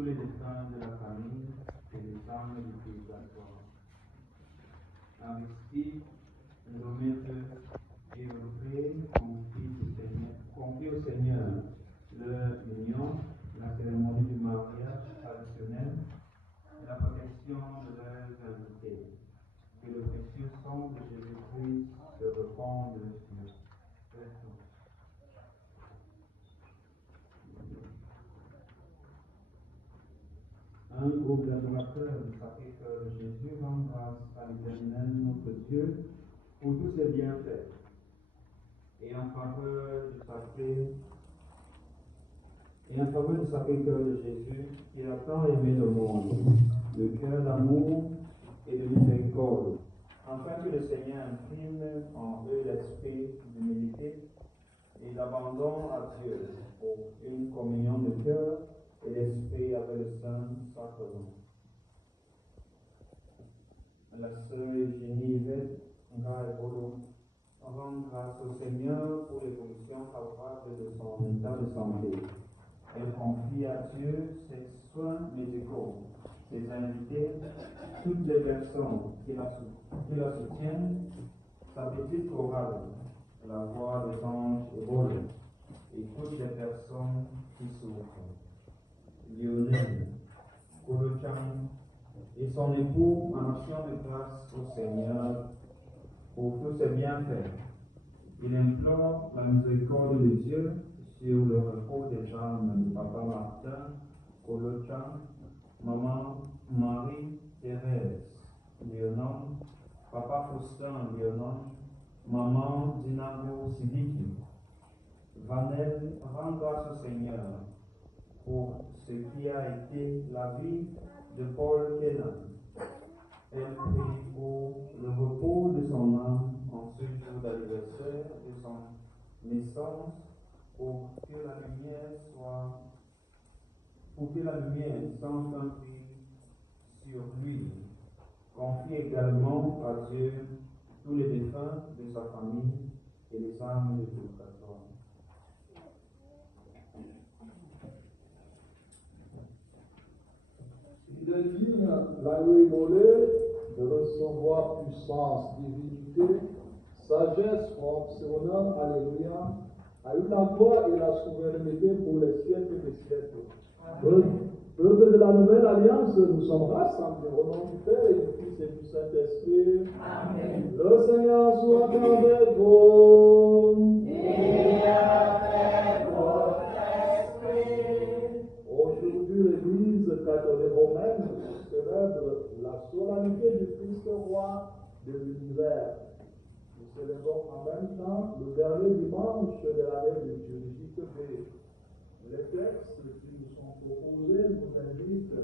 tous les défunts de la famille et les âmes du purgatoire. Aristide, Andromède et Orphée confient au Seigneur leur union, la cérémonie du mariage traditionnel et la protection de leurs invités. Que le précieux sang de Jésus-Christ se répande sur eux tous. Un groupe d'adorateurs du Sacré-Cœur de Jésus rend grâce à l'Éternel notre Dieu pour tous ses bienfaits et en faveur du Sacré-Cœur de Jésus qui a tant aimé le monde, le cœur d'amour et de miséricorde, afin que le Seigneur imprime en eux l'esprit d'humilité et d'abandon à Dieu pour une communion de cœur et d'esprit avec le Saint-Sacrement. La sœur Eugénie Yvette rend grâce au Seigneur pour l'évolution favorable de son état de santé. Elle confie à Dieu ses soins médicaux, ses invités, toutes les personnes qui la soutiennent, sa petite chorale, la voix des anges et rôles, et toutes les personnes qui souffrent. Lionel, Kolochan et son époux en action de grâce au Seigneur pour tous ses bienfaits. Il implore la miséricorde de Dieu sur le repos des âmes de Papa Martin, Kolochan, Maman Marie-Thérèse Léonard, Papa Faustin Léonard, Maman Dinago Sidiki. Vanel rend grâce au Seigneur pour ce qui a été la vie de Paul Kenan. Elle prie pour le repos de son âme en ce jour d'anniversaire de son naissance, pour que la lumière sans un prix sur lui. Confie également à Dieu tous les défunts de sa famille et les âmes de purgatoire. Il est digne l'agneau immolé de recevoir puissance, divinité, sagesse, force et honneur, alléluia, à eu la gloire et la souveraineté pour les siècles des siècles. Peuple de la nouvelle alliance, nous sommes rassemblés au nom du Père et du Fils et du Saint-Esprit. Amen. Le Seigneur soit avec vous. Et avec votre esprit. Aujourd'hui, l'Église catholique romaine célèbre la solennité du Christ roi de l'univers. Nous célébrons en même temps le dernier dimanche de l'année liturgique B. Les textes qui nous sont proposés nous invitent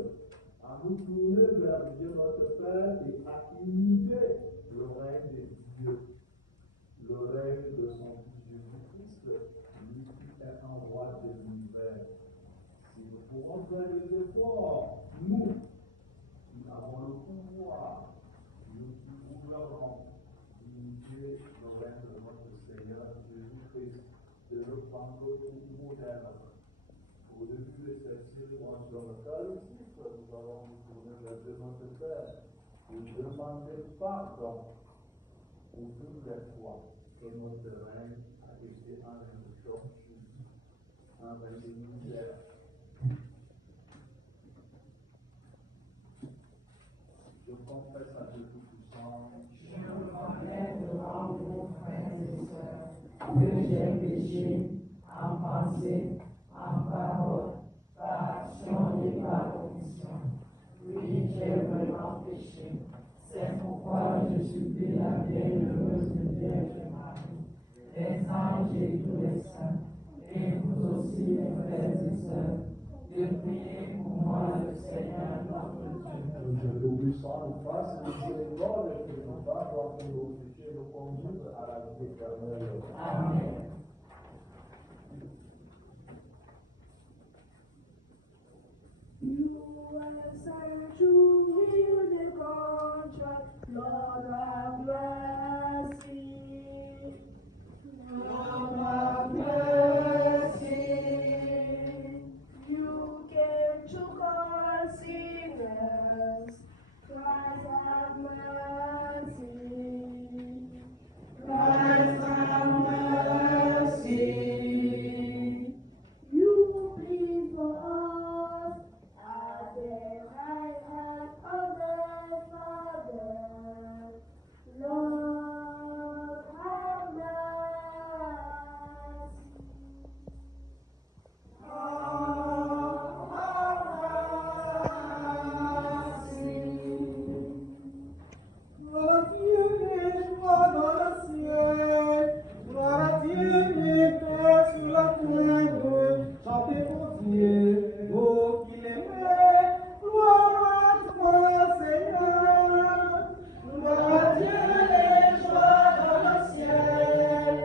à nous tourner vers Dieu notre Père et à imiter le règne de Dieu, le règne de son Fils Jésus-Christ, lui qui est un roi de l'univers. Si nous pouvons faire des efforts, nous qui avons le pouvoir, nous qui voulerons imiter le règne de notre Seigneur Jésus-Christ, de le prendre pour modèle. Au début de cette célébration eucharistique, nous allons nous tourner vers Dieu notre Père et demander pardon pour toutes les fois que notre règne a été un règne de torture, un règne de misère. Je confesse à Dieu Tout-Puissant. Je reconnais devant vos frères et sœurs que j'ai péché en pensée, en parole, par action et par omission. Oui, j'ai vraiment péché. C'est pourquoi je supplie la bienheureuse Vierge Marie, les anges et tous les saints, et vous aussi, les frères et sœurs, de prier pour moi le Seigneur notre Dieu. Que Dieu Tout-Puissant nous fasse miséricorde et que nos pardons pour nos péchés nous conduisent à la vie éternelle. Amen. You answer to will the contract, Lord have mercy. Lord have mercy. You came to call sur la pointe, chantez pour Dieu, vous qui l'aimez, gloire à toi, Seigneur. Gloire à Dieu, les joies dans le ciel,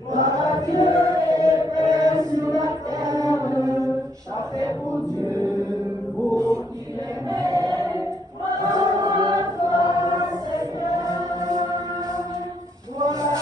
gloire à Dieu, et paix sur la terre, chantez pour Dieu, vous qui l'aimez, gloire à toi, Seigneur. Gloire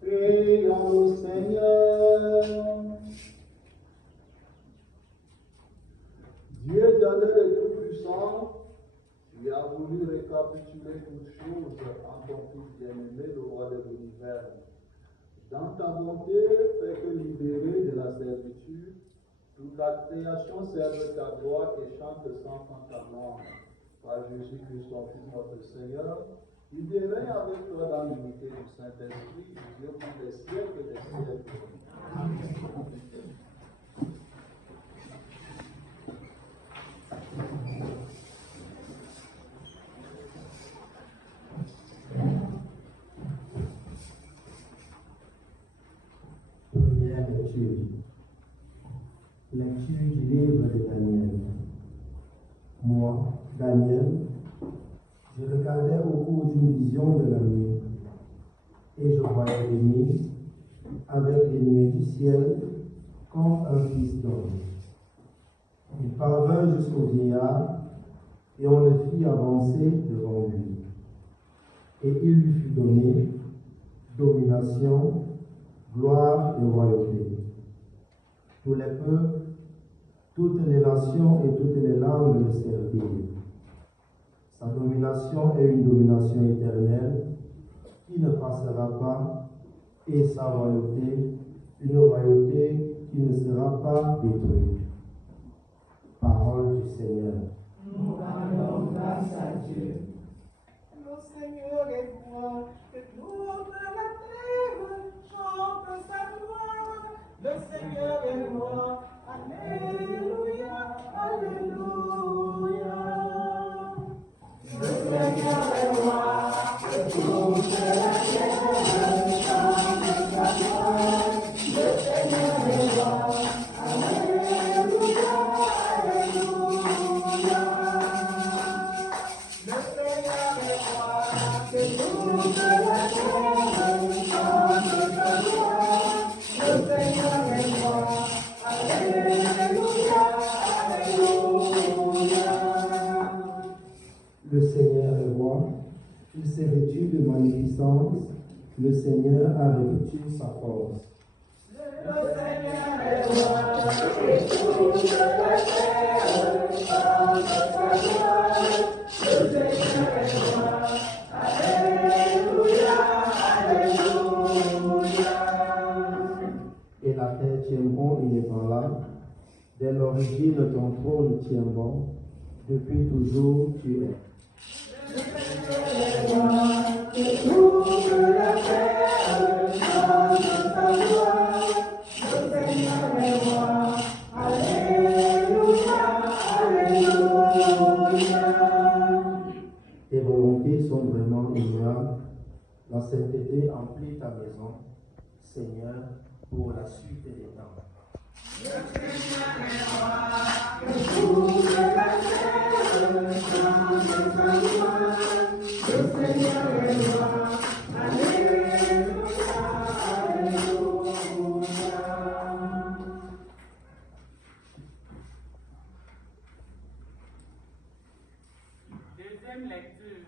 Prions au Seigneur. Dieu donné le Tout-Puissant, tu as voulu récapituler toutes choses en ton Fils bien-aimé, le roi de l'univers. Dans ta bonté, fais que libéré de la servitude, toute la création serve ta gloire et chante sans fin ta mort. Par Jésus-Christ, ton Fils, notre Seigneur, il règne avec toi dans l'unité du Saint-Esprit, Dieu pour des siècles et des siècles. Première lecture. Lecture du livre de Daniel. Moi, Daniel, je regardais au cours d'une vision de la nuit, et je voyais les nuits avec les nuées du ciel comme un fils d'homme. Il parvint jusqu'au vieillard, et on le fit avancer devant lui. Et il lui fut donné domination, gloire et royauté. Tous les peuples, toutes les nations et toutes les langues le servirent. Sa domination est une domination éternelle qui ne passera pas, et sa royauté, une royauté qui ne sera pas détruite. Parole du Seigneur. Nous rendons grâce à Dieu. Le Seigneur est roi, que toute la terre chante sa gloire. Le Seigneur est roi, alléluia, alléluia. Le Seigneur est roi, que toute la terre chante sa gloire. Le Seigneur est roi, alléluia, alléluia. Le Seigneur est roi, Que toute la terre chante sa gloire. Le Seigneur est roi, alléluia, alléluia. Le Seigneur est roi, il s'est vêtu de magnificence, le Seigneur a revêtu sa force. le Seigneur est roi. Et toute la terre chante sa gloire. Le Seigneur est roi, alléluia, alléluia. Et la terre tient bon inébranlable, dès l'origine ton trône tient bon, depuis toujours tu es. Que toute la terre chante sa gloire. Le Seigneur est Tes volontés sont vraiment ignorables. La sainteté emplit ta maison, Seigneur, pour la suite des temps. Deuxième lecture.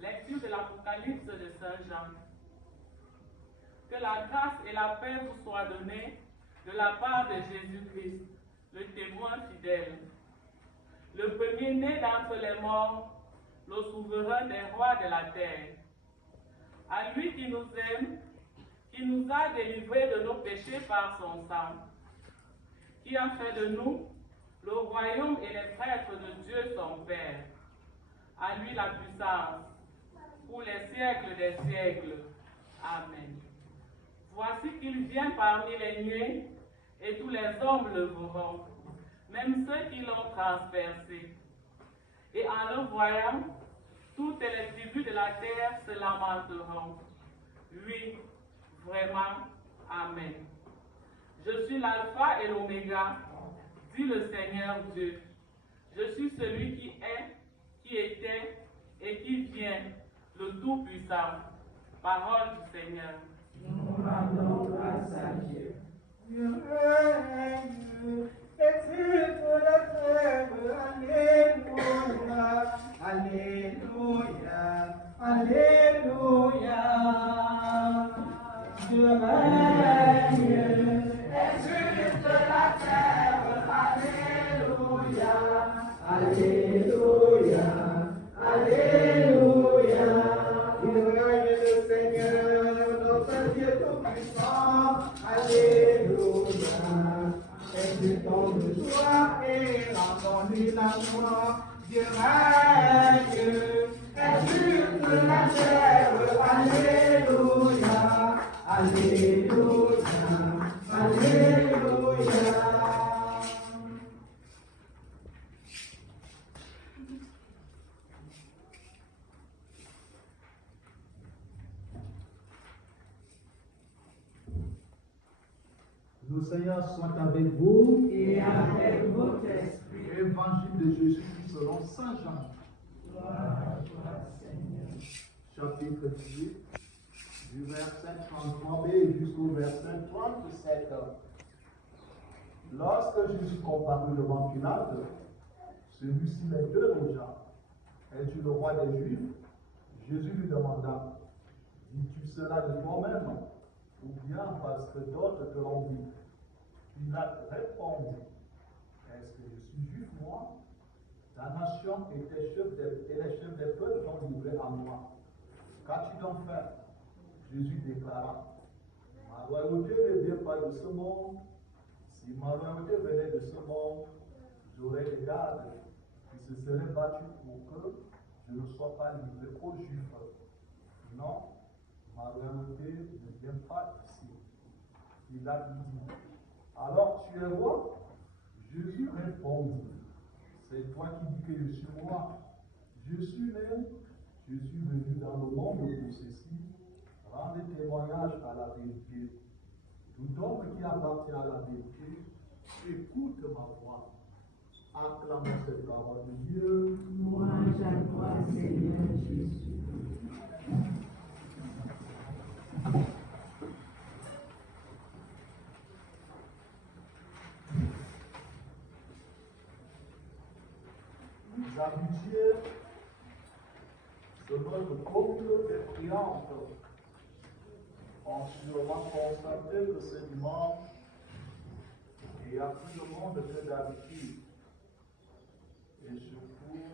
Lecture de l'Apocalypse de Saint Jean. Que la grâce et la paix vous soient données de la part de Jésus-Christ, le témoin fidèle, le premier-né d'entre les morts, le souverain des rois de la terre. À lui qui nous aime, qui nous a délivrés de nos péchés par son sang, qui a fait de nous le royaume et les prêtres de Dieu son Père. À lui la puissance, pour les siècles des siècles. Amen. Voici qu'il vient parmi les nuées, et tous les hommes le verront, même ceux qui l'ont transpercé. Et en le voyant, toutes les tribus de la terre se lamenteront. Oui, vraiment, Amen. Je suis l'alpha et l'oméga, dit le Seigneur Dieu. Je suis celui qui est, qui était et qui vient, le Tout-Puissant. Parole du Seigneur. Nous rendons grâce à Dieu. Dieu règne, exulte la trêve, alléluia, alléluia, alléluia. Dieu règne, Exulte la terre, alléluia, alléluia, alléluia. il règne le Seigneur, notre Dieu tout-puissant, alléluia. Exultons de joie et rendons-lui la joie. Dieu règne, exulte la terre, alléluia, alléluia, alléluia. Le Seigneur soit avec vous. Et avec votre esprit. Évangile de Jésus selon Saint Jean. Gloire à toi, Seigneur. Chapitre 18, du verset 33b jusqu'au verset 37. Lorsque Jésus comparut devant Pilate, celui-ci l'interrogea. Es-tu le roi des Juifs? Jésus lui demanda, dis-tu cela de toi-même, ou bien parce que d'autres te l'ont dit? Pilate répondit, est-ce que je suis juif, moi? Ta nation et les chefs des peuples t'ont livré à moi. Qu'as-tu donc fait? Jésus déclara, ma royauté ne vient pas de ce monde. Si ma royauté venait de ce monde, j'aurais des gardes qui se seraient battus pour que je ne sois pas livré aux Juifs. Non, ma royauté ne vient pas d'ici. Il a dit, alors tu es roi? Jésus répondit, c'est toi qui dis que je suis roi. Je suis venu dans le monde pour ceci, rendre témoignage à la vérité. Tout homme qui appartient à la vérité, écoute ma voix. Acclamons cette parole de Dieu. Louange à toi, Seigneur Jésus. Les habitués de notre couple des priantes ont sûrement constaté que ce dimanche, il y a plus de monde que d'habitude. Et surtout,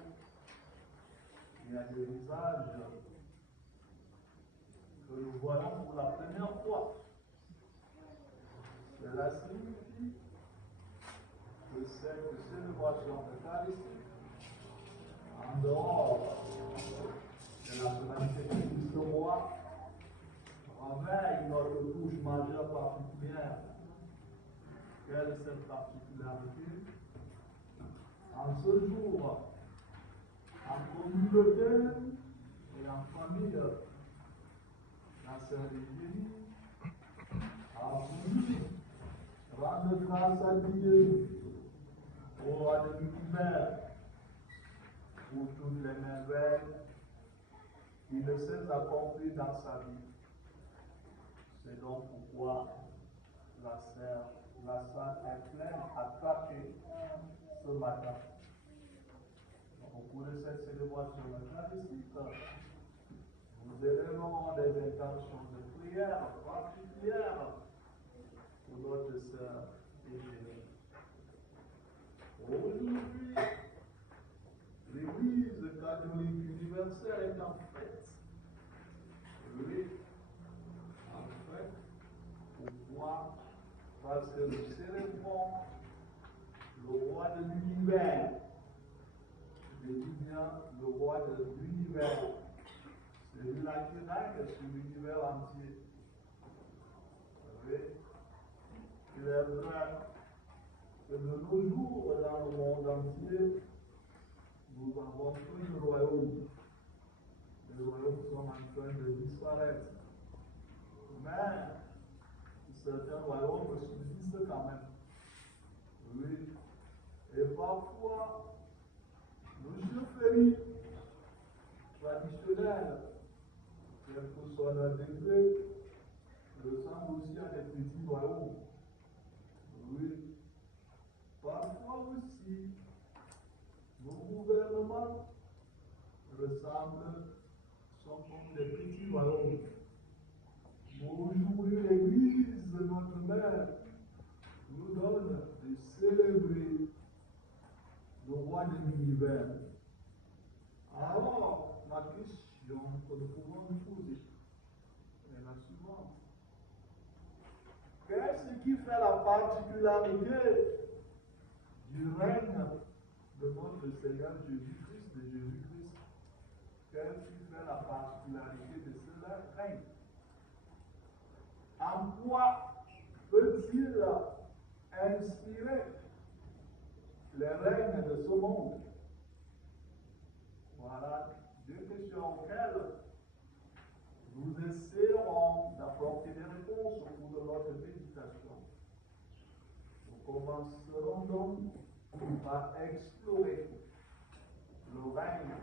il y a des visages que nous voyons pour la première fois. Cela signifie que cette célébration d'Eucharistie, en dehors de la solennité de Christ roi, réveille notre touche majeure particulière. Quelle est cette particularité? En ce jour, en communauté et en famille, la sœur Émilie a voulu rendre grâce à Dieu, au roi de l'univers, pour toutes les merveilles qu'il s'est accompli dans sa vie. C'est donc pourquoi la salle est pleine à craquer ce matin. Au cours de cette célébration eucharistique, nous élevons des intentions de prière particulières pour notre sœur Eugénie. Aujourd'hui, l'Église catholique universelle est en fête. Oui, en fait, pourquoi? Parce que nous célébrons le roi de l'univers. Je dis bien le roi de l'univers. Celui-là qui règne sur l'univers entier. Oui. Il est vrai que de nos jours, dans le monde entier, nous avons peu de royaumes. Les royaumes sont en train de disparaître. Mais certains royaumes subsistent quand même. Oui. Et parfois, nos chefferies traditionnelles, quel que soit leur degré, ressemblent aussi à des petits royaumes. Oui. Parfois aussi, nos gouvernements sont comme des petits royaumes. Aujourd'hui, l'Église, notre mère, nous donne de célébrer le roi de l'univers. Alors, la question que nous pouvons nous poser est la suivante. Qu'est-ce qui fait la particularité du règne de notre Seigneur Jésus-Christ, de Jésus-Christ? Qu'est-ce qui fait la particularité de ce règne? En quoi peut-il inspirer les règnes de ce monde? Voilà deux questions auxquelles nous essaierons d'apporter des réponses au cours de notre méditation. Nous commencerons donc par explorer le règne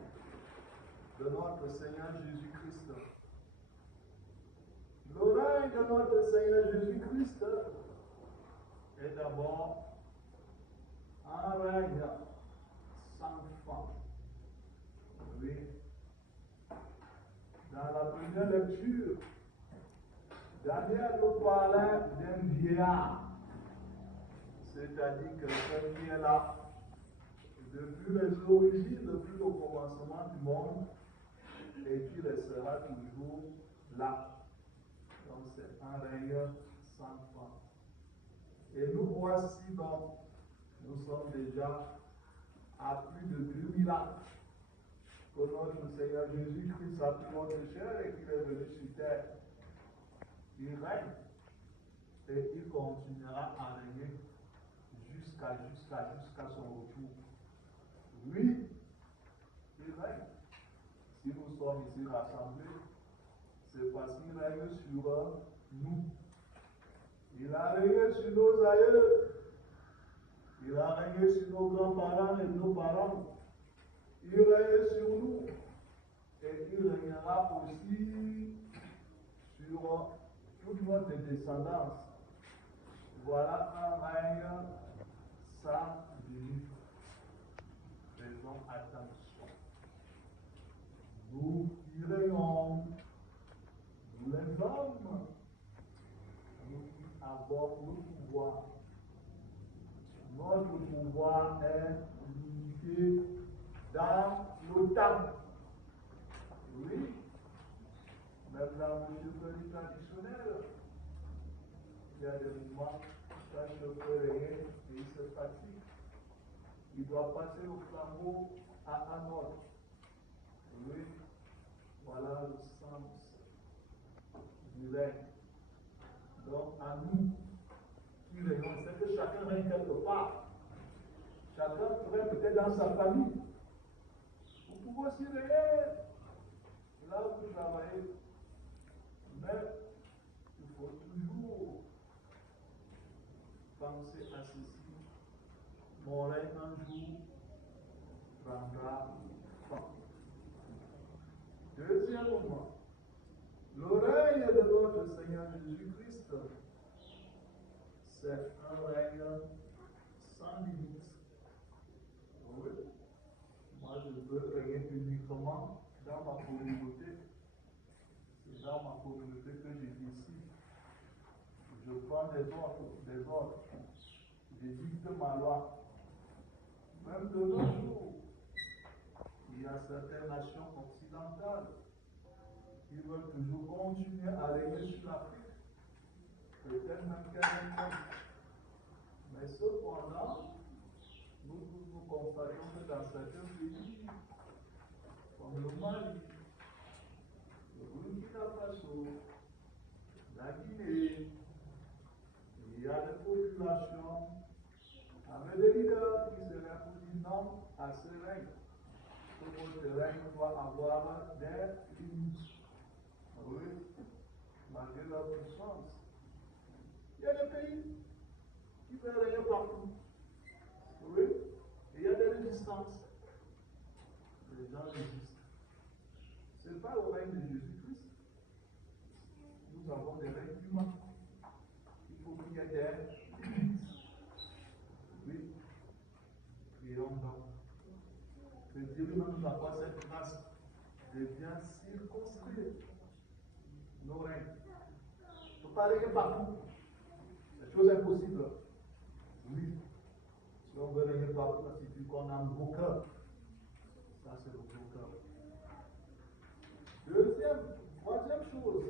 de notre Seigneur Jésus-Christ. Le règne de notre Seigneur Jésus-Christ est d'abord un règne sans fin. Oui. Dans la première lecture, Daniel nous parlait d'un vieillard, c'est-à-dire quelqu'un qui est là depuis les origines, depuis le commencement du monde, et qui restera toujours là. Donc c'est un règne sans fin. Et nous voici donc, nous sommes déjà à plus de 2000 ans que notre Seigneur Jésus-Christ a pris notre chair et qu'il est venu sur terre. Il règne et il continuera à régner jusqu'à son retour. Oui, il règne. Si nous sommes ici rassemblés, c'est parce qu'il règne sur nous. Il a régné sur nos aïeux. Il a régné sur nos grands-parents et nos parents. Il règne sur nous. Et il régnera aussi sur toute notre descendance. Voilà un règne sans limite. Faisons attention. Nous qui régnons, nous les hommes, nous qui avons le pouvoir. Notre pouvoir est limité dans le temps. Oui, même dans le chevalier traditionnel, il y a des mouvements, quand le chevalier règne et il se fatigue. Il doit passer le flambeau à un autre. Oui, voilà le sens du règne. Donc, à nous qui régnons, c'est que chacun Chacun ferait peut-être dans sa famille. Vous pouvez aussi réveiller là où vous travaillez. Mais il faut toujours penser à ceci. Mon règne un jour prendra fin. Deuxièmement, le règne de notre Seigneur Jésus-Christ, c'est un règne sans limite. Oui. Moi, je veux régner uniquement dans ma communauté. C'est dans ma communauté que je décide. Je prends des ordres. Je dicte ma loi. Même de nos jours, il y a certaines nations occidentales qui veulent toujours continuer à régner sur l'Afrique. Peut-être même qu'elles. Mais cependant, nous nous constatons que dans certains pays, comme le Mali, le Burkina Faso, la Guinée, il y a des populations avec des leaders qui se lèvent pour dire non à ce règne. Que votre règne doit avoir des limites. Oui, malgré leur puissance. Il y a des pays qui veulent régner partout. Oui, et il y a des résistances. Les gens résistent. Ce n'est pas le règne de Jésus-Christ. Nous avons des règles humains. Il faut qu'il y ait des limites. Oui, prions donc. Que Dieu lui-même nous accorde cette grâce de bien circonscrire nos règnes. Il ne faut pas régner partout. C'est chose impossible. Oui. Si on veut régner partout, ça signifie qu'on a un gros cœur. Ça, c'est le gros cœur. Troisième chose.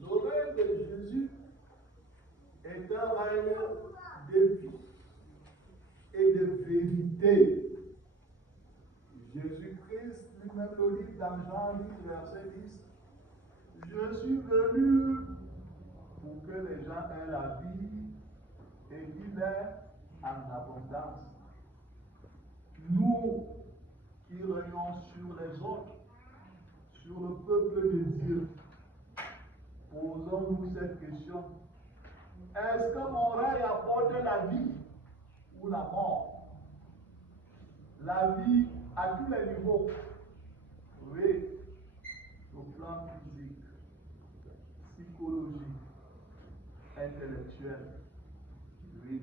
Le règne de Jésus est un règne de vie et de vérité. Jésus-Christ lui-même le dit dans Jean 10, verset 10. Je suis venu pour que les gens aient la vie et qu'il ait en abondance. Nous qui régnons sur les autres, sur le peuple de Dieu, posons-nous cette question. Est-ce que mon règne apporte la vie ou la mort? La vie à tous les niveaux. Oui, au plan physique, psychologique, intellectuel. Oui,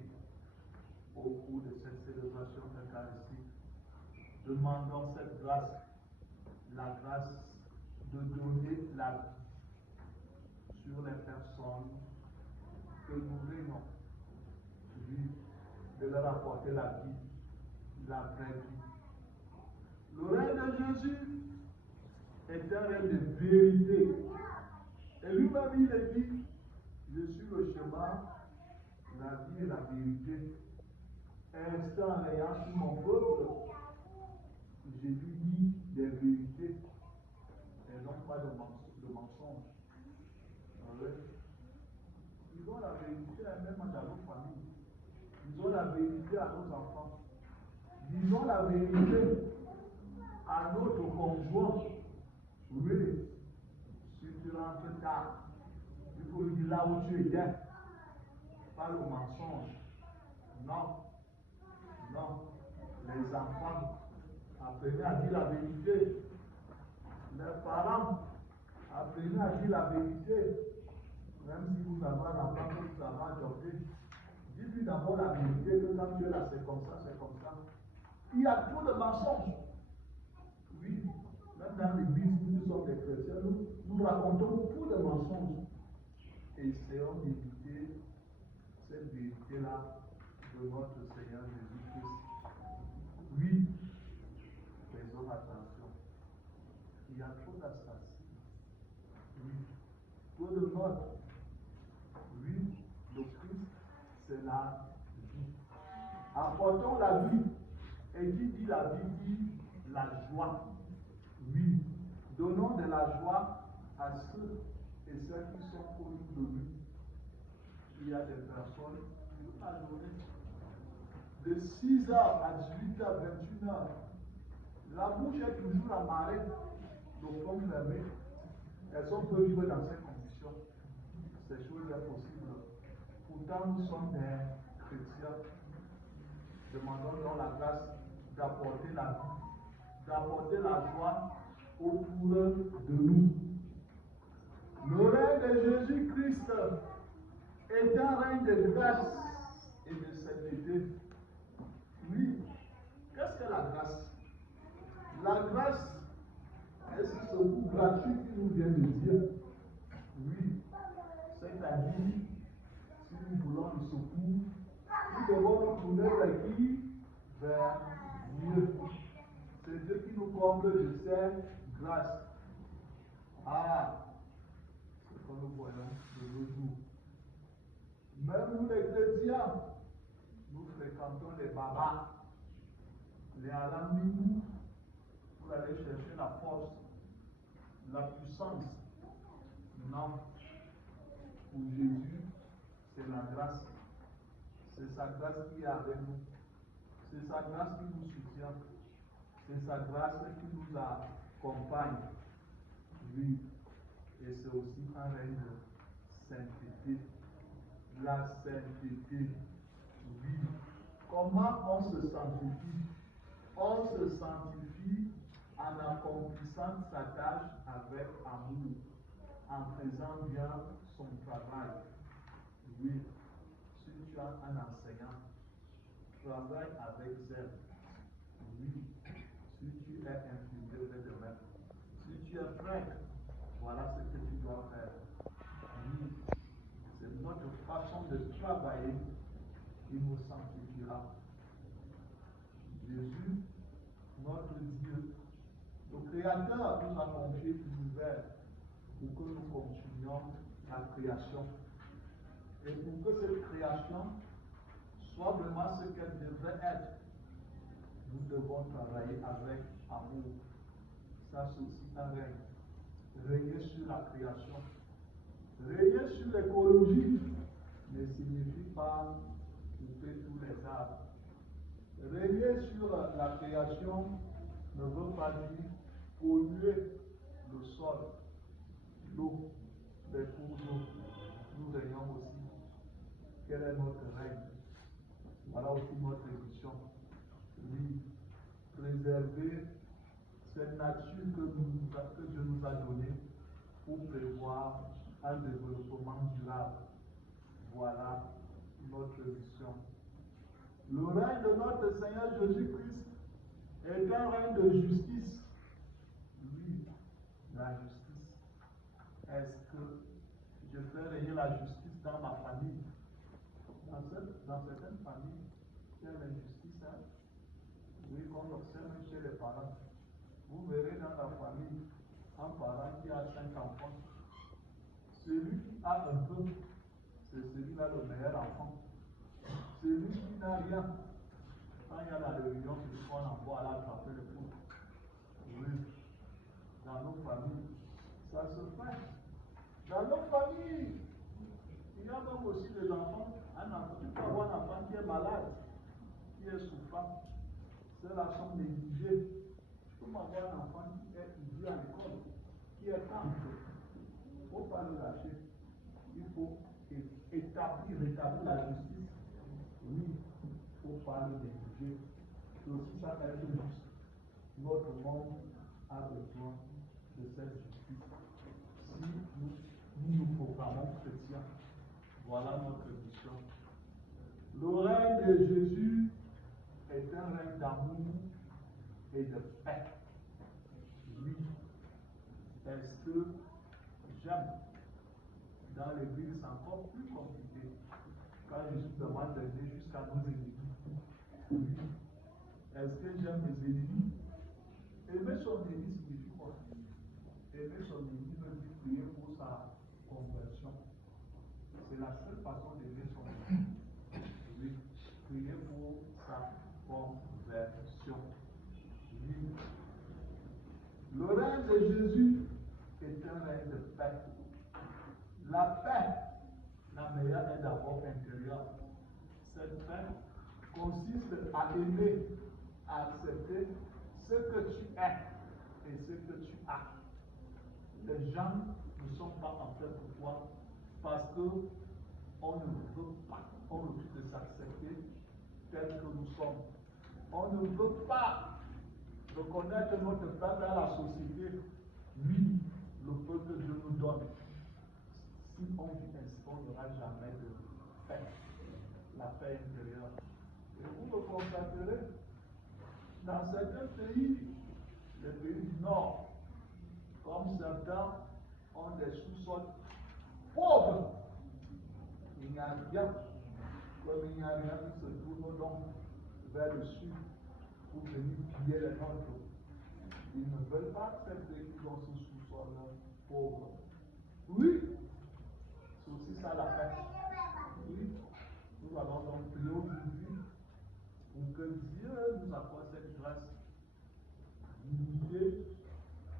au cours de cette célébration eucharistique, demandons cette grâce, la grâce de donner la vie sur les personnes que nous régnons. Oui, de leur apporter la vie, la vraie vie. Le règne de Jésus est un règne de vérité. Et lui-même, il dit, je suis le chemin, la vie et la vérité. Instant ayant sur mon peuple, je lui dis des vérités et non pas de mensonges. Disons la vérité même dans nos familles. Disons la vérité à nos enfants. Disons la vérité à notre conjoint. Oui, si tu rentres tard, il faut lui dire là où tu étais. Pas le mensonge. Non. Non. Les enfants, apprenez à dire la vérité. Les parents, apprenez à dire la vérité. Même si vous avez un enfant que vous avez adopté, dites-lui d'abord la vérité, que quand tu es là, c'est comme ça, c'est comme ça. Il y a trop de mensonges. Oui, même dans l'église, nous sommes des chrétiens, nous racontons beaucoup de mensonges. Essayons d'éviter cette vérité-là de notre Seigneur Jésus-Christ. Oui, faisons attention. Il y a trop d'assassinats. Oui, trop de meurtres. Oui, le Christ, c'est la vie. Apportons la vie. Et qui dit la vie dit la joie. Oui, donnons de la joie à ceux et celles qui sont autour de nous. Il y a des personnes qui, toute la journée, de 6h à 18h, 21h, la bouche est toujours amarrée, le front fermé. Est-ce qu'on peut vivre dans ces conditions? Ces choses sont possibles. Pourtant, nous sommes des chrétiens. Demandons donc la grâce d'apporter la vie, d'apporter la joie autour de nous. Le règne de Jésus-Christ est un règne de grâce et de sainteté. Oui. Qu'est-ce que la grâce? La grâce, est-ce que c'est vous gratuit qui nous vient de dire? Oui. C'est-à-dire, si nous voulons le secours, nous devons nous tourner vers qui? Vers Dieu. C'est Dieu qui nous comble de cette grâce. Ah, c'est ce que nous voyons de nos jours. Même nous les chrétiens, nous fréquentons les babas, les alambingous, pour aller chercher la force, la puissance. Non. Pour Jésus, c'est la grâce. C'est sa grâce qui est avec nous. C'est sa grâce qui nous soutient. C'est sa grâce qui nous accompagne. Oui. Et c'est aussi un règne de sainteté. La sainteté. Oui. Comment on se sanctifie? On se sanctifie en accomplissant sa tâche avec amour, en faisant bien son travail. Oui. Si tu as un enseignant, travaille avec zèle. Oui. Si tu es infidèle demain, si tu es frère, voilà ce que tu dois faire. Oui. C'est notre façon de travailler qui nous sanctifiera. Jésus, notre Dieu, le Créateur nous a confié l'univers pour que nous continuions la création. Et pour que cette création soit vraiment ce qu'elle devrait être, nous devons travailler avec amour. Ça, c'est aussi un règne. Régner sur la création. Régner sur l'écologie ne signifie pas couper tous les arbres. Régner sur la création ne veut pas dire polluer le sol, l'eau, les cours d'eau. Nous régnons aussi. Quel est notre règne? Voilà aussi notre mission. Oui, préserver cette nature que Dieu nous a donnée pour prévoir un développement durable. Voilà notre mission. Le règne de notre Seigneur Jésus-Christ est un règne de justice. Oui, la justice. Est-ce que je fais régner la justice dans ma famille? Dans certaines familles, il y a l'injustice. Hein? Oui, qu'on observe chez les parents. Vous verrez dans la famille un parent qui a 5 enfants. Celui qui a un peu, c'est celui-là le meilleur enfant. Celui qui n'a rien, quand il y a la réunion, c'est qu'on envoie à l'attraper le pouls. Oui, dans nos familles, ça se fait. Dans nos familles, il y a même aussi des enfants. Tu peux avoir un enfant qui est malade, qui est souffrant. Ceux-là sont négligés. Tu peux avoir un enfant qui est étudié à l'école, qui est tendre. Il ne faut pas le lâcher. Il faut rétablir la justice. Oui, il ne faut pas le négliger. C'est aussi ça être juste. Notre monde a besoin de cette justice. Si nous proclamons chrétiens, voilà notre mission. Le règne de Jésus est un règne d'amour et de paix. Oui. Est-ce que j'aime? Dans l'église, c'est encore plus compliqué. Quand Jésus demande d'aider jusqu'à nos ennemis. Oui. Est-ce que j'aime mes ennemis? Aimer son ennemi signifie quoi? Aimer son ennemi veut dire prier pour sa conversion. C'est la seule façon d'aimer son ennemi. Oui. Prier pour sa conversion. Oui. Le règne de Jésus est un règne de paix. La paix, la meilleure est d'abord intérieure. Cette paix consiste à aimer, à accepter ce que tu es et ce que tu as. Les gens ne sont pas en fait pour toi parce qu'on ne veut pas, on refuse de s'accepter tel que nous sommes. On ne veut pas reconnaître notre place dans la société. Oui, le peu que Dieu nous donne. Si on vit ainsi, on n'aura jamais de paix, la paix intérieure. Et vous le constaterez, dans certains pays, les pays du Nord, comme certains ont des sous-sols pauvres, il n'y a rien. Comme il n'y a rien, ils se tournent donc vers le sud pour venir piller les nôtres. Ils ne veulent pas accepter qu'ils ont ce sous-sol pauvre. Oui, c'est aussi ça la paix. Oui, nous allons donc prier aujourd'hui pour que Dieu nous accorde cette grâce d'unité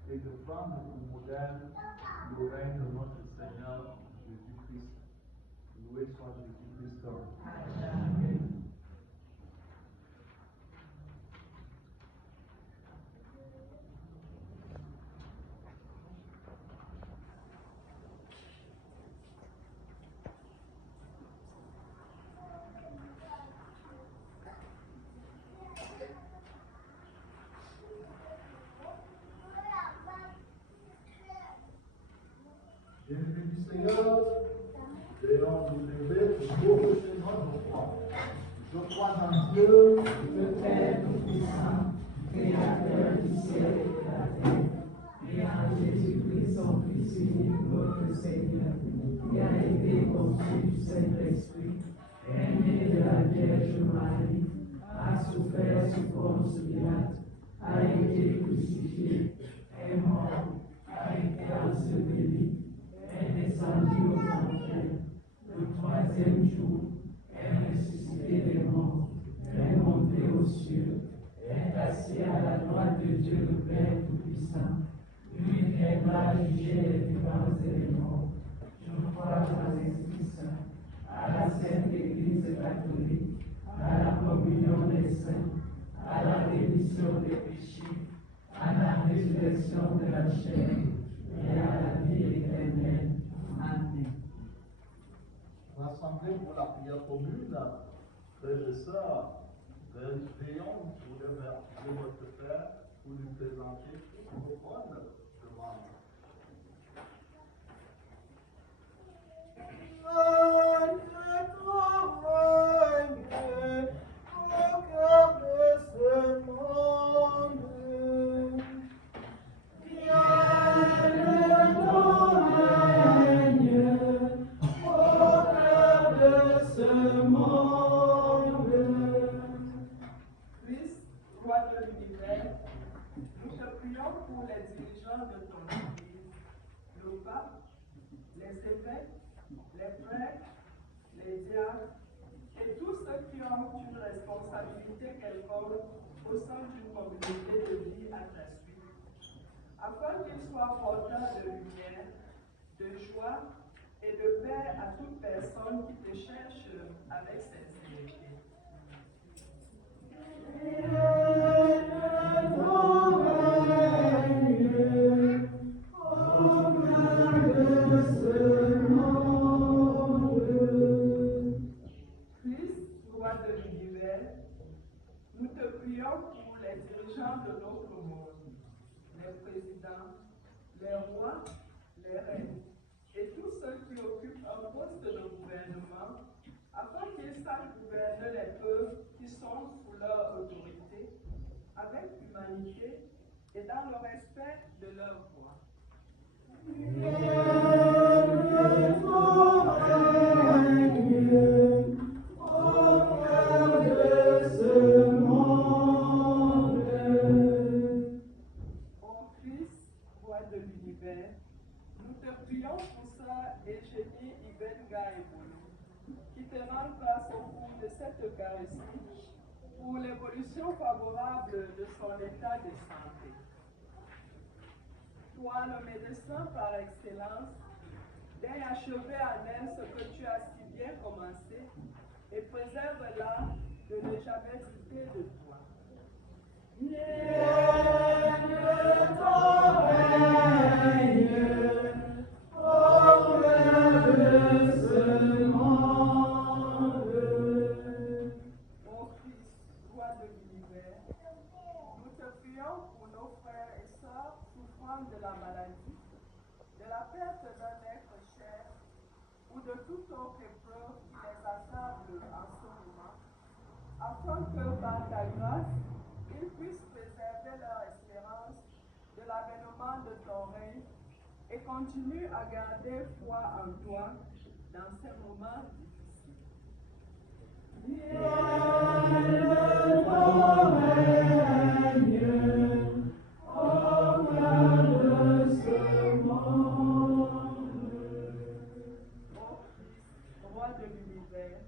et de prendre pour modèle le règne de notre Seigneur Jésus-Christ. Loué soit Jésus-Christ. Amen. Jésus du Seigneur, Léon nous lever pour prochainer notre foi. Je crois en Dieu, le Père Tout-Puissant, Créateur du ciel et de la terre, et en Jésus-Christ, son Fils unique, notre Seigneur, qui a été conçu du Saint-Esprit, est né de la Vierge Marie, a souffert sous Ponce Pilate, a été crucifié, est mort, a été enseveli, est descendu aux enfers, le troisième jour, est ressuscité des morts, est monté aux cieux, est assis à la droite de Dieu le Père Tout-Puissant, lui viendra juger les vivants et les morts. Je crois en l'Esprit Saint, à la Sainte Église catholique, à la communion des saints, à la rémission des péchés, à la résurrection de la chair et à la vie éternelle. Amen. Rassemblés pour la prière commune, frères et sœurs, veillons pour le vers de votre Père pour lui présenter toutes vos bonnes demandes. Pour les dirigeants de ton Église, le pape, les évêques, les prêtres, les diacres et tous ceux qui ont une responsabilité quelconque au sein d'une communauté de vie à ta suite, afin qu'ils soient porteurs de lumière, de joie et de paix à toute personne qui te cherche avec sincérité. Nous te prions pour les dirigeants de notre monde, les présidents, les rois, les reines, et tous ceux qui occupent un poste de gouvernement, afin qu'ils sachent gouverner les peuples qui sont sous leur autorité, avec humanité et dans le respect de leur voix. Nous te prions pour ça, Eugénie Ibenga Ebolo, qui te rend grâce au cours de cette Eucharistie pour l'évolution favorable de son état de santé. Toi, le médecin par excellence, viens achever en elle ce que tu as si bien commencé et préserve-la de ne jamais douter de toi. Ô Christ, roi de l'univers, nous te prions pour nos frères et sœurs souffrant de la maladie, de la perte d'un être cher ou de toute autre épreuve qui les accable en ce moment, afin que par ta grâce, ils puissent préserver leur espérance de l'avènement de ton règne et continuent à garder foi en toi dans ces moments difficiles. Roi de l'univers,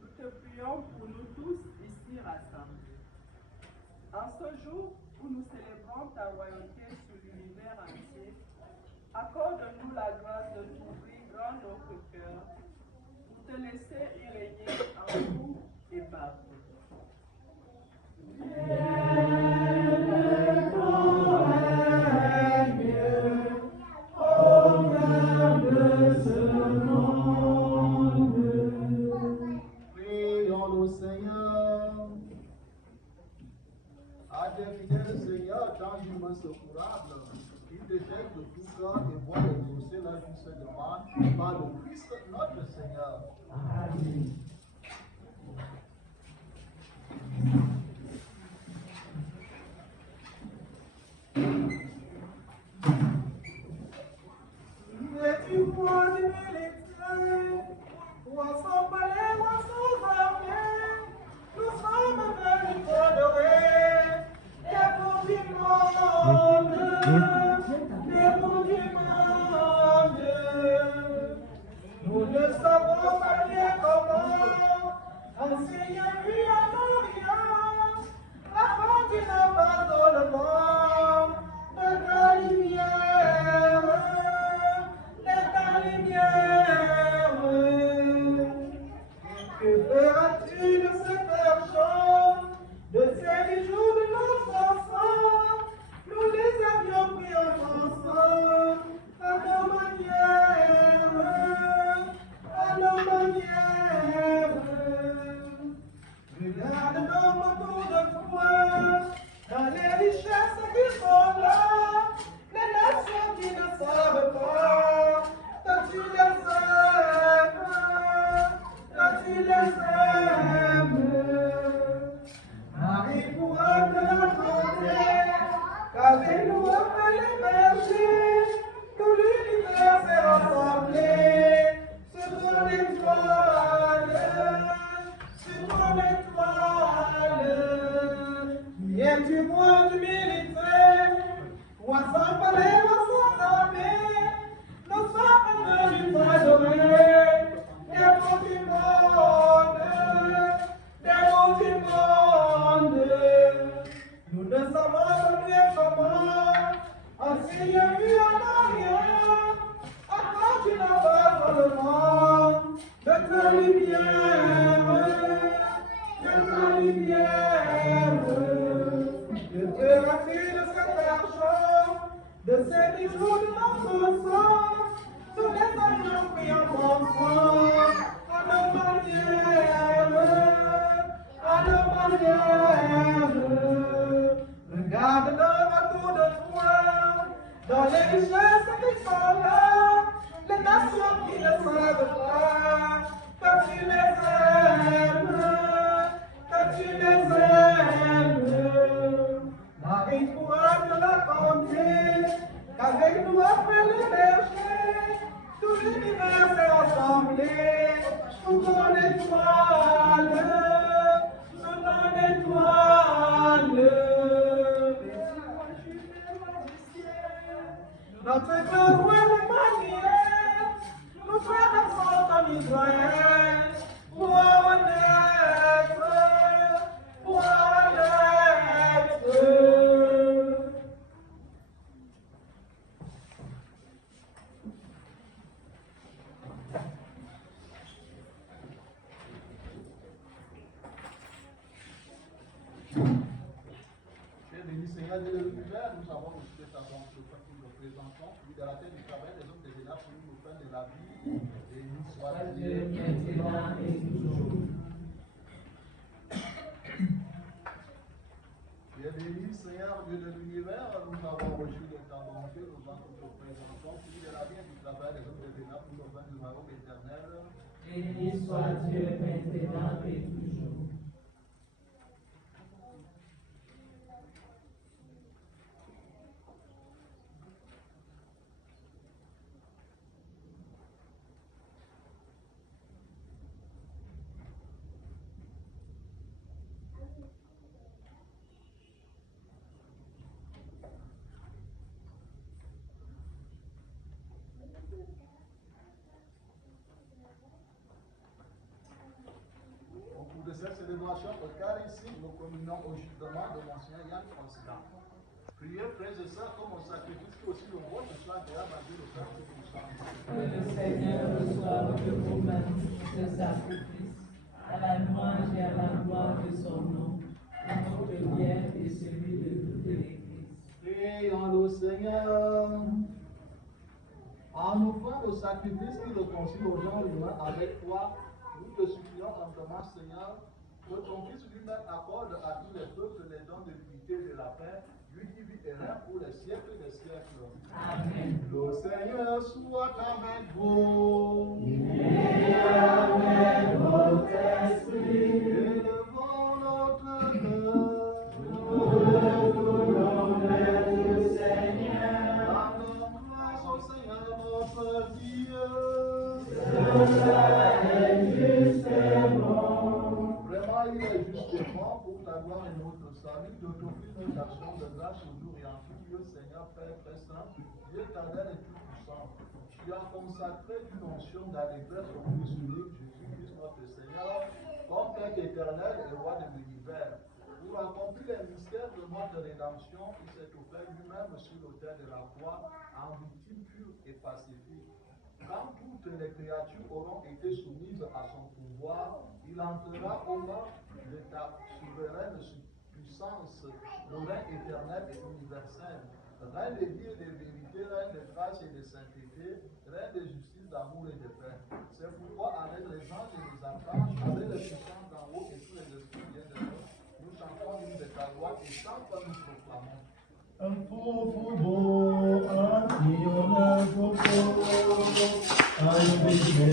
nous te prions pour nous tous ici rassemblés. En ce jour où nous célébrons ta royauté sur l'univers entier, accorde-nous la grâce de t'ouvrir grand notre cœur pour te laisser y régner en nous et par nous. Prions le Seigneur. À tes fidèles, Seigneur, tendez-moi secourable, qui te jette de tout cœur et voit exaucer la juste demande par le Christ notre Seigneur. Amen. Tu vois du militaire, sans palais, sans armée, nous sommes venus t'adorer, les bons du monde, les bons du monde. Nous ne savons pas bien comment enseigner lui à Maria, afin qu'il n'abandonne le vent de ta lumière. Que feras-tu de cet argent, de ces bijoux de nos enfants? Nous les avions pris ensemble, à nos manières, à nos manières. Regarde donc autour de toi, dans les richesses qui sont là, les nations qui ne savent pas. Quand tu les aimes, Marie pourra te raconter qu'avec nous après les bergers, tout l'univers s'est rassemblé sur ton étoile, qui est du roi du militaire, roi sans palais, roi sans armée. Nous sommes venus t'adorer, des bons du monde, des bons du monde. Nous ne savons pas bien comment enseigner lui en arrière, afin qu'il n'avance dans le monde de ta lumière, de ta lumière. Que feras-tu de cet argent, de ces Seigneur Dieu de l'univers, nous avons reçu ta bonne que nous nous présentons, celui de la terre du travail, les hommes des états, celui nous fait de la vie, et nous soit Dieu maintenant et toujours. Bien-béni, Seigneur Dieu de l'univers, nous avons reçu de ta bonté, nous nous présentons, celui de la vie du travail, les hommes des états, nous nous fait du royaume éternel. Béni soit Dieu maintenant et toujours. Au cours de cette célébration eucharistique, nous communions au jugement de Monseigneur Yann Constant. Priez, frères et sœurs, comme un sacrifice que aussi le vôtre soit agréable à Dieu le Père Tout-Puissant. Que le Seigneur reçoive de vous-même ce sacrifice, à la louange et à la gloire de son nom, pour notre bien et celui de toute l'Église. Prions le Seigneur. En offrant le sacrifice qui réconcilie aux gens humains avec toi, nous te supplions humblement, Seigneur, que ton Fils lui-même accorde à tous les peuples les dons de l'unité et de la paix, lui qui vit et règne pour les siècles des siècles. Amen. Le Seigneur soit avec vous. Et avec votre esprit. Élevons notre cœur. Nous voulons le Seigneur. Rendons grâce au Seigneur notre Dieu. Cela est juste et bon. Vraiment, il est juste et bon pour ta gloire et notre salut de t'offrir notre action de grâce au jour et en tout lieu, Seigneur, Père très saint, Dieu éternel et tout-puissant. Tu as consacré une onction d'allégresse au Fils unique, Jésus-Christ notre Seigneur, comme Père éternel et Roi de l'univers. Pour accomplir les mystères de notre rédemption, il s'est offert lui-même sur l'autel de la croix en victime pure et pacifique. Quand toutes les créatures auront été soumises à son pouvoir, il entrera au nom de ta souveraine puissance, le règne éternel et universel. Règne de vie et de vérité, règne de grâce et de sainteté, règne de justice, d'amour et de paix. C'est pourquoi avec les anges et les archanges, avec les puissants d'en haut et tous les esprits bien de nous chantons l'hymne de ta gloire et sans quoi nous proclamons. Un faux beau, un pionnier faux, un bébé,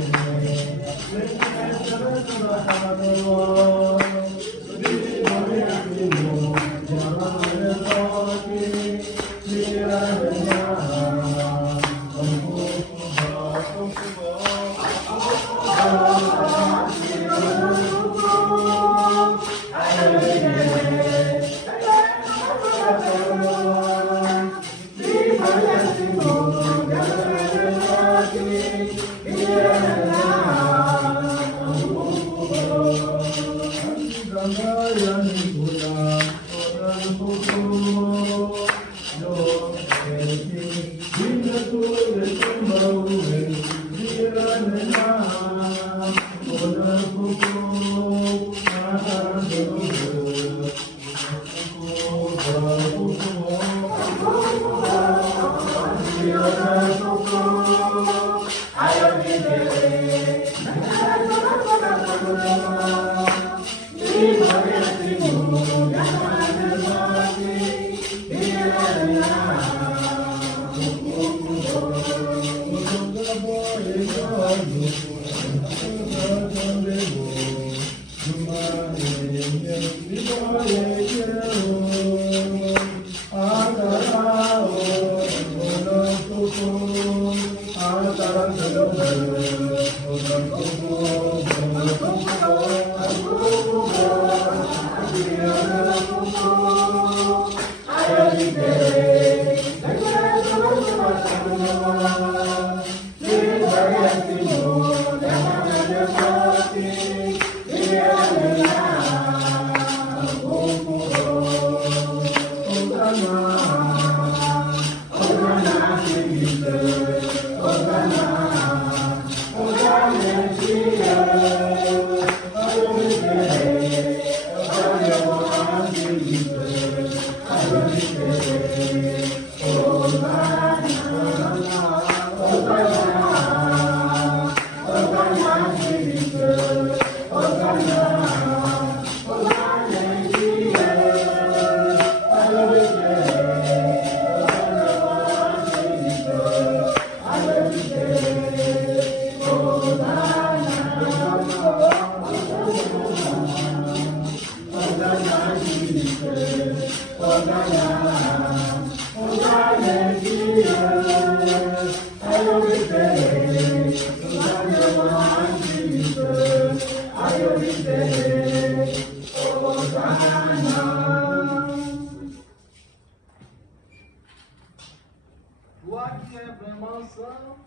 Toi qui es vraiment saint,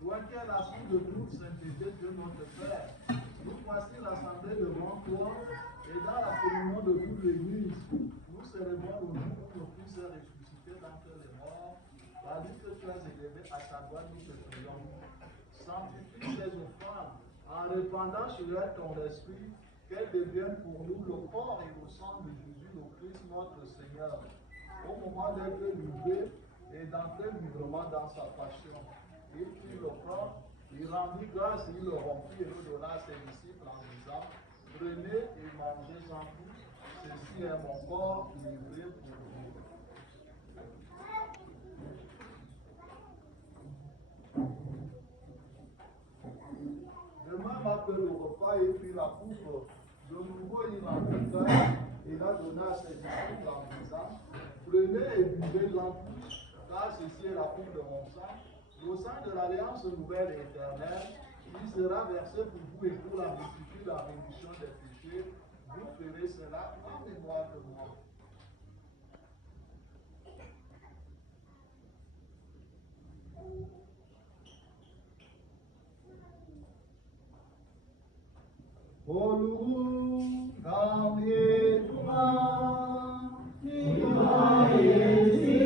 toi qui es la source de toute sainteté, Dieu notre Père, nous voici rassemblés devant toi et dans la communion de toute l'Église, nous célébrons le jour où le Christ est ressuscité d'entre les morts, tandis que tu as élevé à ta droite, nous te prions. Sanctifie ces offrandes en répandant sur elles ton esprit, qu'elles deviennent pour nous le corps et le sang de Jésus, le Christ notre Seigneur, au moment d'être livré et d'entrer librement dans sa passion. Il prit le corps, il rendit grâce, il le rompit et le donna à ses disciples en disant, prenez et mangez-en tous, ceci est mon corps livré pour vous. De même après le repas, il prit la coupe, de nouveau il rendit grâce et la donna à ses disciples en disant, prenez et buvez-en tous, car ceci est la coupe de mon sang, le sang de l'alliance nouvelle et éternelle, qui sera versé pour vous et pour la multitude, la rémission des péchés. Vous ferez cela en mémoire de moi. Olu kami Tuhan, Tuhan Yesus,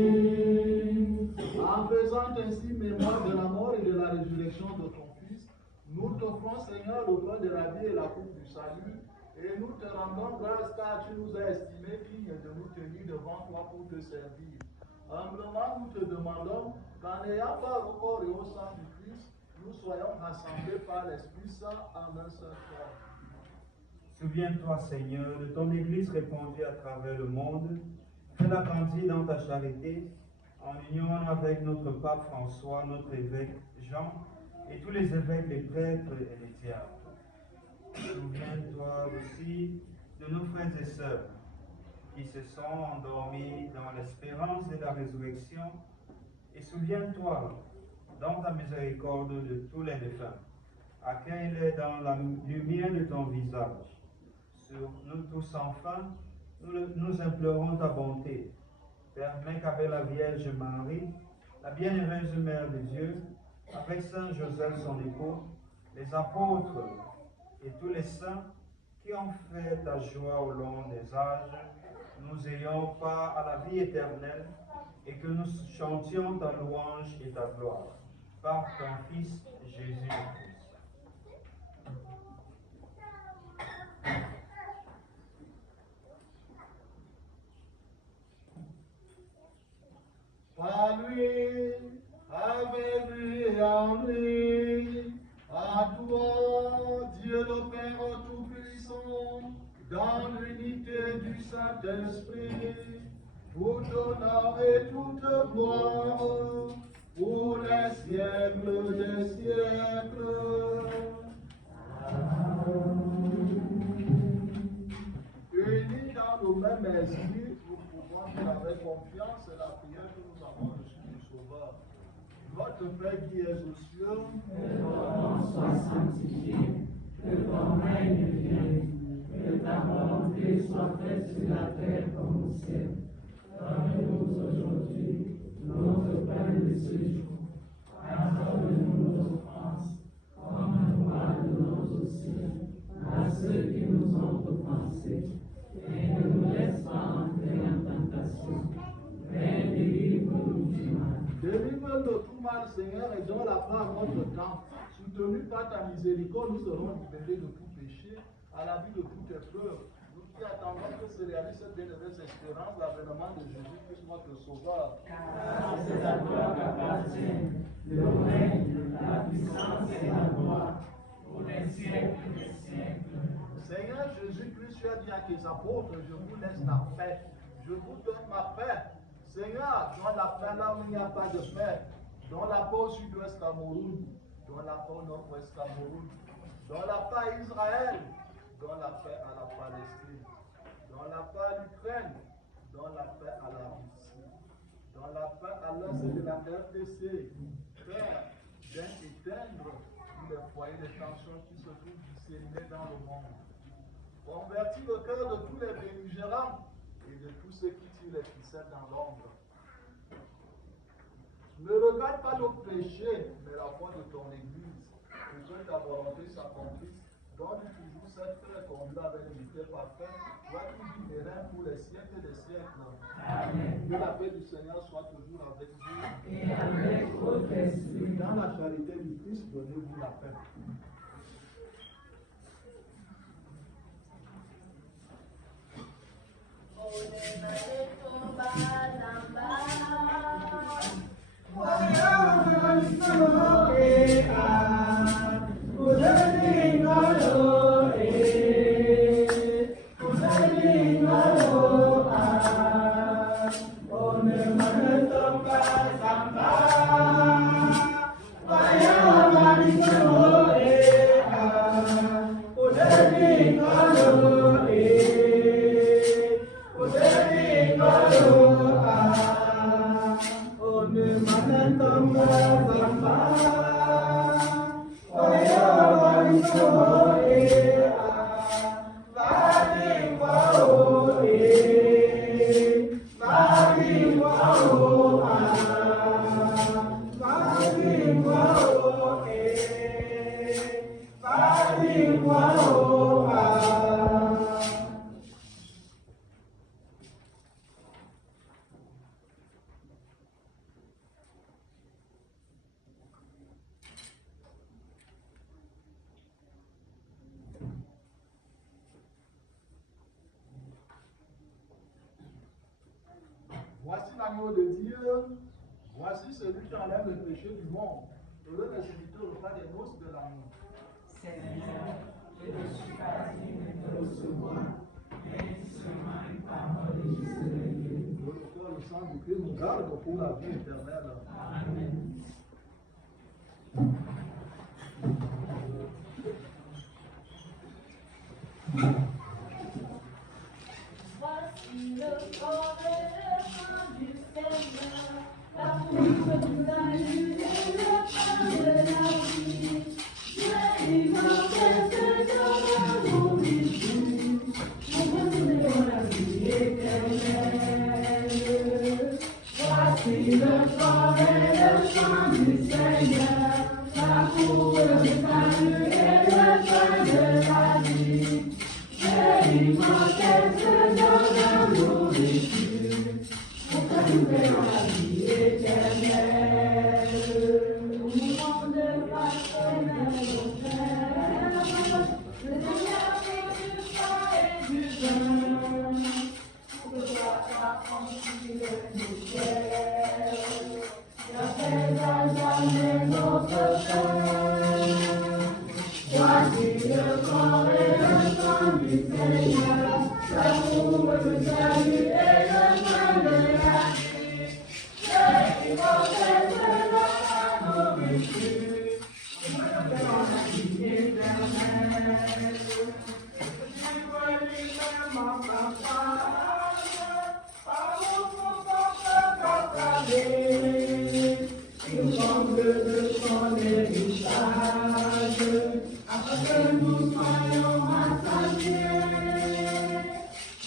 dan dulu, en faisant ainsi mémoire de la mort et de la résurrection de ton Fils, nous t'offrons, Seigneur, le pain de la vie et la coupe du salut. Et nous te rendons grâce car tu nous as estimés dignes de nous tenir devant toi pour te servir. Humblement, nous te demandons qu'en ayant part au corps et au sang du Christ, nous soyons rassemblés par l'Esprit Saint en un seul corps. Souviens-toi, Seigneur, de ton Église répandue à travers le monde. Fais-la grandir dans ta charité, en union avec notre pape François, notre évêque Jean, et tous les évêques, les prêtres et les diacres. Souviens-toi aussi de nos frères et sœurs qui se sont endormis dans l'espérance de la résurrection, et souviens-toi dans ta miséricorde de tous les défunts. Accueille-les dans la lumière de ton visage. Sur nous tous enfin, nous implorons ta bonté. Permets qu'avec la Vierge Marie, la bienheureuse Mère de Dieu, avec Saint Joseph son époux, les apôtres et tous les saints qui ont fait ta joie au long des âges, nous ayons part à la vie éternelle et que nous chantions ta louange et ta gloire par ton Fils Jésus-Christ. Par lui, avec lui et en lui, à toi, Dieu le Père Tout-Puissant, dans l'unité du Saint-Esprit, tout honneur et toute gloire, pour les siècles des siècles. Unis dans le même esprit, nous pouvons dire avec confiance la prière que nous avons reçue du Sauveur. Notre Père qui es aux cieux, que ton nom soit sanctifié, que ton règne vienne, que ta volonté soit faite sur la terre comme au ciel. Donne-nous aujourd'hui notre pain de ce jour. Pardonne-nous nos offenses, comme nous pardonnons aussi à ceux qui nous ont offensés. Et ne nous laisse pas entrer en tentation, mais délivre-nous du mal. délivre-nous de tout mal, Seigneur, et donne la part à notre temps. Soutenus par ta miséricorde, nous serons libérés de tout péché, à la vie de toute épreuve. Nous qui attendons que se réalise cette bienheureuse espérance, l'avènement de Jésus-Christ, notre Sauveur. Car c'est à toi qu'appartient le règne, la puissance et la gloire, pour les siècles des siècles. Seigneur Jésus-Christ, tu as dit à tes apôtres, je vous laisse la paix, Je vous donne ma paix. Seigneur, donne la paix là où il n'y a pas de paix. Donne la paix au sud-ouest Cameroun. Donne la paix au nord-ouest Cameroun. Donne la paix à Israël. Donne la paix à la Palestine. Donne la paix à l'Ukraine. Donne la paix à la Russie. Donne la paix à l'est de la RDC. Père, viens éteindre tous les foyers de tension qui se trouvent disséminés dans le monde. Convertis le cœur de tous les belligérants et de tous ceux qui tirent les ficelles dans l'ombre. Ne regarde pas nos péchés, mais la foi de ton Église, pour que ta volonté s'accomplisse. Donne toujours cette paix conduite avec l'unité parfaite, toi qui vis les reins pour les siècles des siècles. Amen. Que la paix du Seigneur soit toujours avec vous. Et avec votre esprit. Dans la charité du Christ, donnez-vous la paix. Voici l'agneau de Dieu, voici celui qui enlève le péché du monde. Heureux les serviteurs au repas des noces de l'agneau. Seigneur, je ne suis pas digne de recevoir, mais seulement une parole et je serai guéri. Que le corps et le sang du Christ nous garde pour la vie éternelle. Amen. Voici le corps et le sang du Seigneur, la coupe du salut et le pain de la vie. Vivant quelque chose dans nos vies, nous possédons la vie éternelle. Voici le corps et le sang du Seigneur, la coupe du salut et le pain de la vie. Vivant quelque chose dans nos vies, nous possédons la vie éternelle. Au monde paternel, le Seigneur fait du pain et du vin, pour que toi t'affranchis du ciel, la paix à jamais notre pain. Voici le corps et le sang du Seigneur, l'amour, le salut et le pain de la vie. Et pour cette dans nos vies, dans la vie éternelle. Il semble de son héritage, afin que nous soyons rassasiés.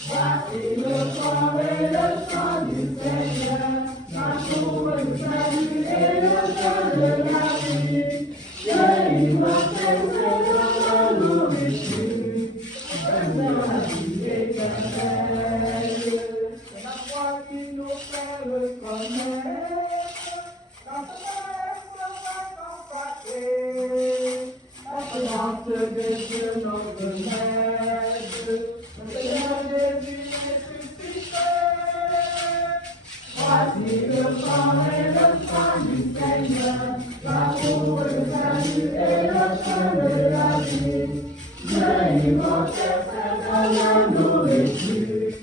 Voici le corps et le sang du Seigneur, l'amour, le salut et le pain de la vie. Il va faire de nos nourriture, dans la vie éternelle. C'est la foi qui nous fait le connaître, la promesse va constater, la présence de Dieu notre Maître, le Seigneur Jésus ressuscité. Voici le corps et le sang du Seigneur, l'amour, le salut et le pain de la vie. Dieu immortel, c'est dans la nourriture.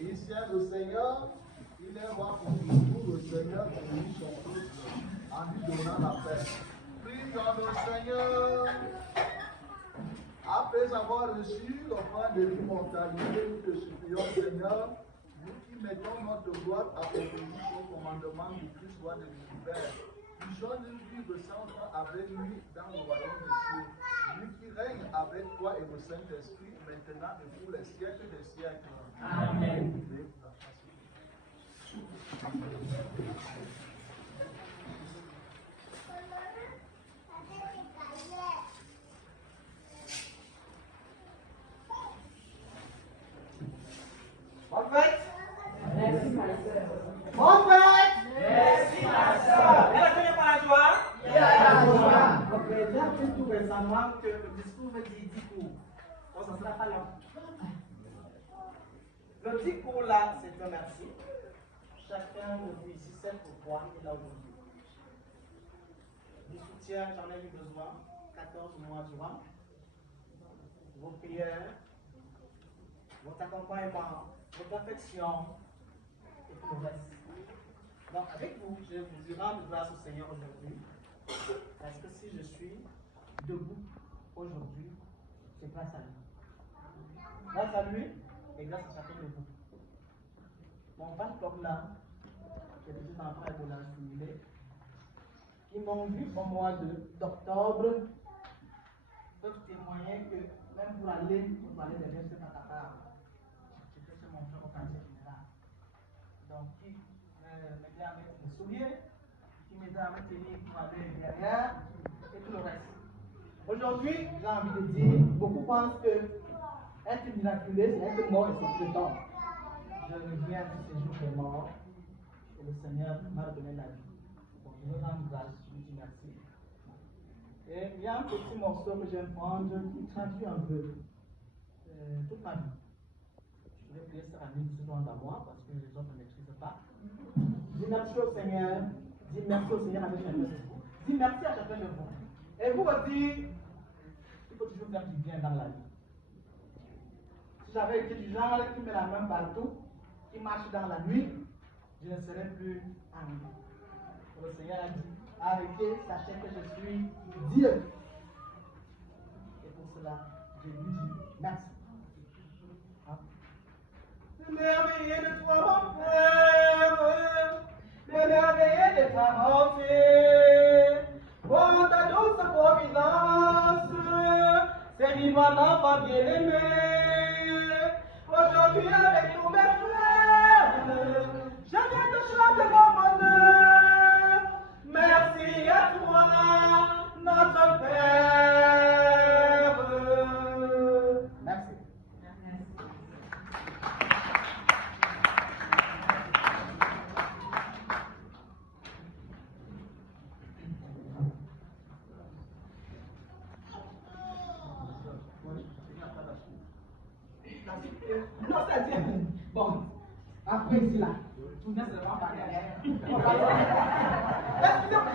Ici le Seigneur, il est roi pour tout. Le Seigneur bénit son peuple en lui donnant la paix. Prions le Seigneur. Après avoir reçu l'offrande de l'immortalité, nous te supplions, Seigneur, nous qui mettons notre gloire à obéir au commandement du Christ, roi de l'univers. Puissions-nous vivre sans toi avec lui dans le royaume des cieux. Lui qui règne avec toi et le Saint-Esprit, maintenant et pour les siècles des siècles. Amen. Prophète, Merci, ma soeur. prophète, Merci, ma soeur. elle a connu par la joie. Il y a la joie. Ok, j'ai appris tout récemment que le discours veut dire 10 cours. Donc ça ne sera pas long. Le 10 cours là, c'est un merci. Chacun de vous ici sait pourquoi il est là aujourd'hui. Du soutien, j'en ai eu besoin 14 mois durant. Vos prières, votre accompagnement, votre affection et tout le reste. Donc avec vous, je vous rends grâce au Seigneur aujourd'hui. Parce que si je suis debout aujourd'hui, c'est grâce à lui. Grâce à lui et grâce à chacun de vous. Mon pasteur là, qui est déjà en train de l'assimiler, qui m'ont vu au mois d'octobre, peuvent témoigner que même pour aller des gestes à part, j'étais chez mon frère au quartier général. Donc, qui m'aidait à mettre les souliers, qui m'aidait à mettre les livres pour aller derrière, et tout le reste. Aujourd'hui, j'ai envie de dire, beaucoup pensent que être miraculé, c'est être mort et c'est plus temps. Je reviens de ces jours de mort, et le Seigneur m'a donné la vie. Donc, je vous rends grâce, je vous dis merci. Et il y a un petit morceau que je vais prendre qui traduit un peu toute ma vie. Je vais prier cette année qui se joint à moi parce que les autres ne maîtrisent pas. Dis merci au Seigneur. Dis merci au Seigneur avec chacun de vous. Dis merci à chacun de vous. Et vous me dites, il faut toujours faire du bien dans la vie. Si j'avais été du genre qui met la main partout, qui marche dans la nuit, je ne serais plus en vie. Le Seigneur a dit, arrêtez, sachez que je suis Dieu. Et pour cela, je lui dis merci. Merveilleux de toi, mon Père, merveilleux de ta bonté, pour ta douce providence, c'est vivant l'enfant bien-aimé. Aujourd'hui avec tous mes frères, je viens te chanter mon bonheur. Merci à toi, notre Père. Merci. Non, c'est bien. Bon, après ici là, tout le monde se va parler. Excusez-moi.